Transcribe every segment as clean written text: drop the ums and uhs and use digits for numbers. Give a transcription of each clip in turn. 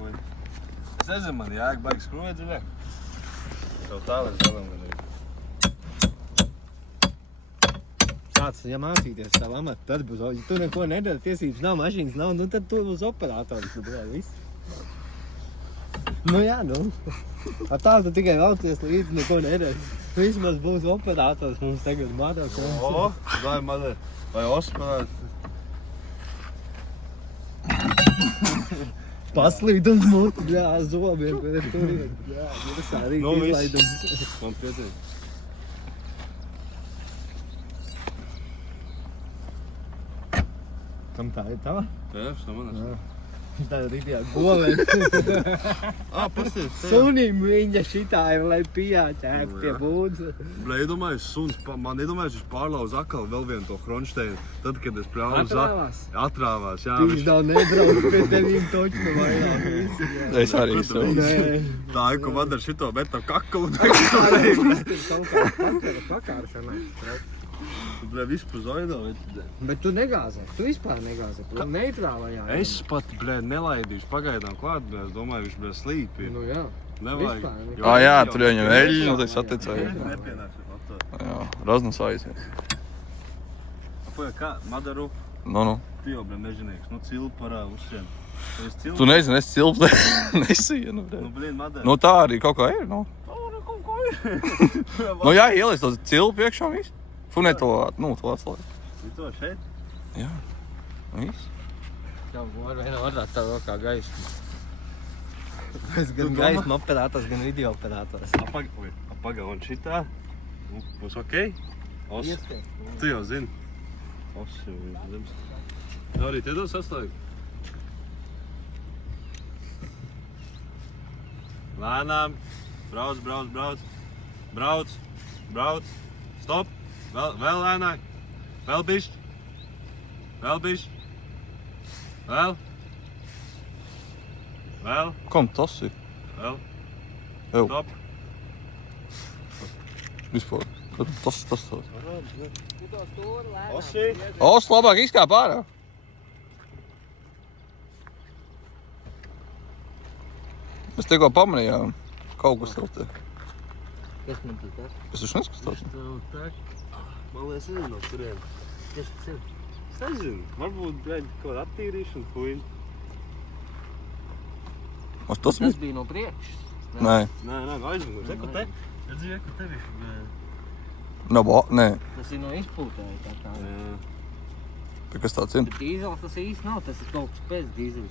fuj. Es nezinu, man jēga baigi skrūvēt dziļāk. Tev tā līdz galam gan ir. Kāds, ja mācīties savu amatu, tad būs, ja tu neko nedari, tiesības nav, mašīnas nav, nu tad tu būs operators, nu tā viss. Nu jā, nu. Tā tu tikai laucies līdzi, neko nedari. Vismaz būs operators mums tagad madars. O, dai madar. Vai ospēlēt? Paslīd uz mutu, bļā, zobiem, bet turien, bļā, ir arī izlaidums. Man priecīgi. Kam tā ir tava? Jā, šitā manas. Tā ir rītījā govē. Pasties, Sunim viņa šitā ir, lai pijāķēk pie būdzi. Bļā, iedomājies, suns, man iedomājies, viņš pārlauz atkal vēl vienu to Kronšteinu. Tad, kad es pļauju atrāvās, jā. Viņš nav nebrauc pie tevīm točnu vairāk. Es arī savu. Tā ir, ko man ar šito metam kakalu. Pakāršanā. Bļā, vispār zoidā. Bet tu negāzē, tu vispār negāzē. Tu neitrālajā. Es pat, bļā, nelaidīšu pagaidām klāt, bļā, es domāju, viņš, bļā, slīd pie. Nu jā. Nevajag. Jā, tur viņam eļļi, nu, tas atticēja. Nepienākšu. Jā, raznas aizies. Poja, kā, Madaru, Nu. tu jau, bļā, mežinieks, nu, cilparā uzsien. Tu nezini, es cilpu nesienu. Nu, blīn, Madaru. Nu, tā arī kaut kā ir, nu. Kaut ko ir. Nu, jā, ielist to cilpu iekšā un viss. Fu ne to, nu, to atslēgt. Ir to šeit? Jā. Viss. Jā, var vienā vārdā tā vēl kā gaisma. Es gan gaisma operators, gan video operators. Paga, un šitā? Nu, būs okei? Os, tu jau zini. Os jau ir zemes. Tā arī te dos atslēgu. Lēnām. Brauc. Stop. Vēl lēnāk. Vēl bišķi. Vēl. Kam tas ir? Vēl. Ew. Stop. Vispār. Kad tas tāds. Osī. Os, labāk izkāp ārā. Mēs tikko pamanījām kaut kas tev te. Kas man te tas? Es taču neskatās. Man liekas, nezinu no turien. Kas tas ir? Es nezinu. Varbūt kaut kāda attīrīšana, puiņi. Tas Tas bija? bija no priekšas. Nē. Nē, aizmugurs. Eko te. Redzi, eko tevi. Nē. Tas ir no izpūtēja tā kā. Tā kas tāds ir? Bet dīzels tas īsti nav, tas ir kaut kas pēc dīzeļa.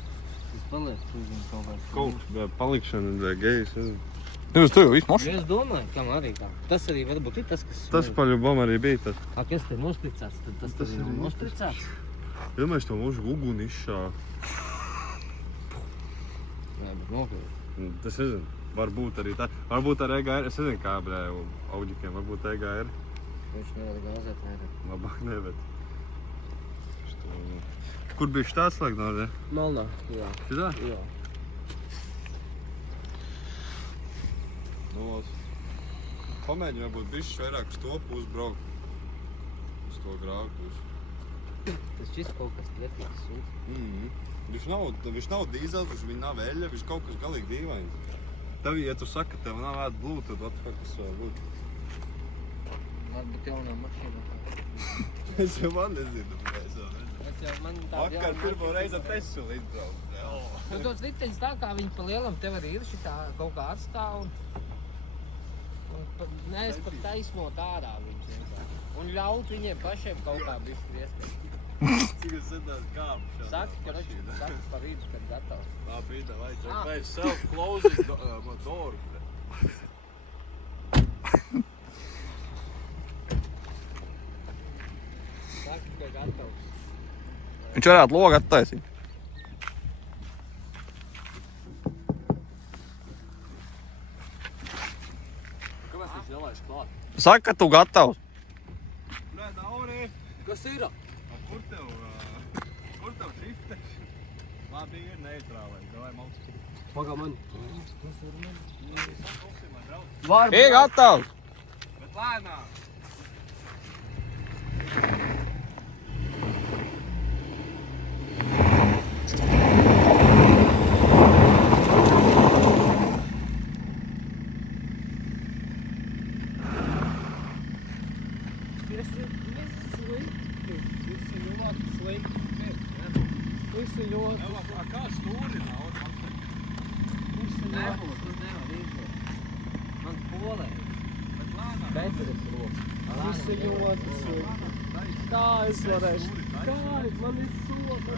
Tas paliek, uzņem kaut kāds. Kaut kas palikšana, gejs. Nu, tu jau visu mašīnu. Es domāju, kam arī tā. Tas arī varbūt ir tas, kas... Tas paļubam arī bija tas. Kas te nostricēts, tad tas arī nav nostricēts. Vienmēr to mūžu uguni izšā. Jā, bet nokļūt. Tas nezinu. Varbūt arī tā. Varbūt ar EGR. Es nezinu kā, bļā, auģikiem. Varbūt EGR. Viņš nevar gāzēt vairāk. Labāk ne, bet... Kur bija šitā atslēga, Nārdi? Malnā, jā. Šitā? Jā. Nu, pamēģini varbūt bišķi vairāk uz to pusi braukt. Uz to grāvu pusi. Tas šis kaut kas pretīgs sūta. Viņš nav dīzels, viņš nav eļļa, viņš kaut kas galīgi dīvains. Tev, ja tu saki, ka tev nav ēd blūt, tad what the fuck tas var būt? Varbūt jaunā mašīnā. Es jau man nezinu, mēs jau nezinu. Vakar pirmo reizi ar Teslu izbraukt. Nu, tos riteņus tā kā viņi pa lielam tev arī ir šitā kaut kā atstāv un nees pat taisnot ārā viņus vienkārši. Un ļaut viņiem pašiem kaut kā bišķi iespēj. Cik es sedās kāpu šādā Saki par rītu, kad gatavs. Tā brīdā, vai self-closing door. Saki, ka gatavs. Viņš varētu logu attaisīt. Kāpēc tas ielaiž klāt? Saka, ka tu gatavs. Nē, Nauri! Kas ir? Kur tev drifteš? Labi, ir neitrālai. Davai malts. Pagā man. Ir gatavs. Bet lēnām! visi jodas. Kā es varēšu? Kā man ir soka?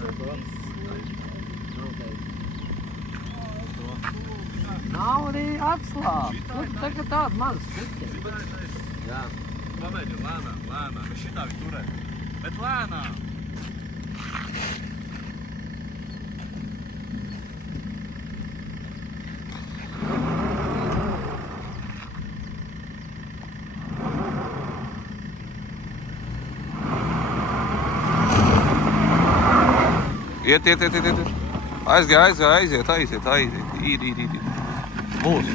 Nav arī atslābt. Tagad tāda maza stiķa. Jā. Pamēģini lēnām, lēnām. Es šitā viņu turēju. Bet lēnām. Iet. Aiziet. Īd. Būs.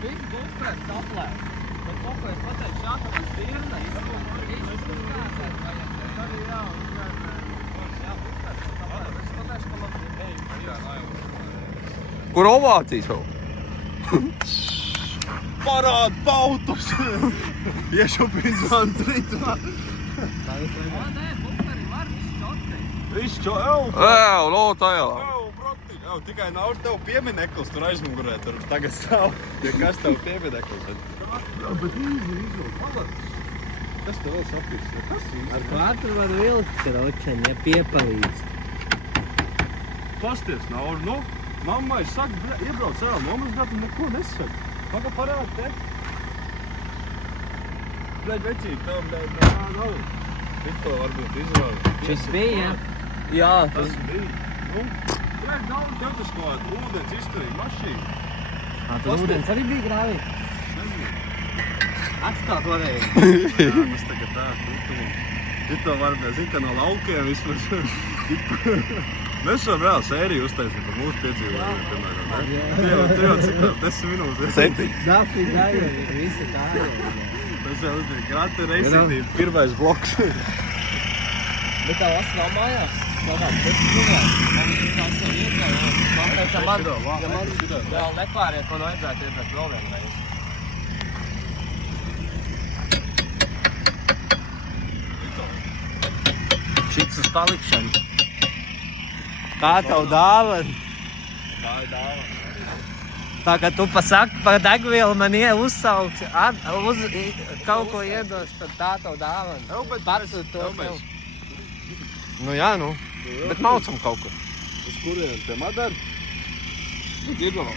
Viņš bufrets aplēst. Bet ko es pateikšu, jātamā stirna, viņš uzgāzēt vajag. Arī jā, uzgāzēt. Jā, bufrets aplēst. Es pateikšu, ka man Kur ovācijas vēl? Parād pautus! Iešupins man tritā. nē, buferi var visu čotri. Viss čo, ev! No tajā. Broti! Tikai nav tev piemineklis tur aizmugurē. Tur tagad stāv. Ja kas tev piemineklis, tad... Bet izlūk. Kas tev vēl sapīs? Kas ir? Ar katru var vilkt kročeni, ja piepalīdz. Pasties, nav, nu, mammai saka, iebrauc ārā, mammas gata neko nesaka. Paga parādi te. Bļaļ, vecīgi, tev, bļaļ, nav. Tikko varbūt izvēli. Šis bija, ja? Jā, Tas bija. Nu, bļaļ, nav tev tas kaut ūdens izturīgi mašīna. Tur ūdens arī bija grāvī. Nezinu. Atstāt varēja. Jā, mēs tagad tā, Tito varbūt zina, ka no laukiem vispār. Mēs šodien reāli sēriju uztaisīsim par mūsu piedzīvojumu, piemēram, ne? Tu jau cik tā, 10 minūtes. 7. Dafī daļa, visi tā. Mēs jau uztaisīsim Granta Racing, pirmais bloks. Bet tā vas nav mājās. Labāk, bet man tās jau iedzēja. Man teica, ja man vēl nepāriet, man vajadzētu iedzēt vēl vienreiz. Šits uz palikšanu. Kā tev dāvana? Tā ir dāvana. Tā kā tu pasaki par degvielu, man uzsauks, kaut ko iedos, tad tā tev dāvana. Pats to sev. Nu jā, nu. Bet maucam kaut ko. Uz kurien? Pie Madara? Uz Irlavā.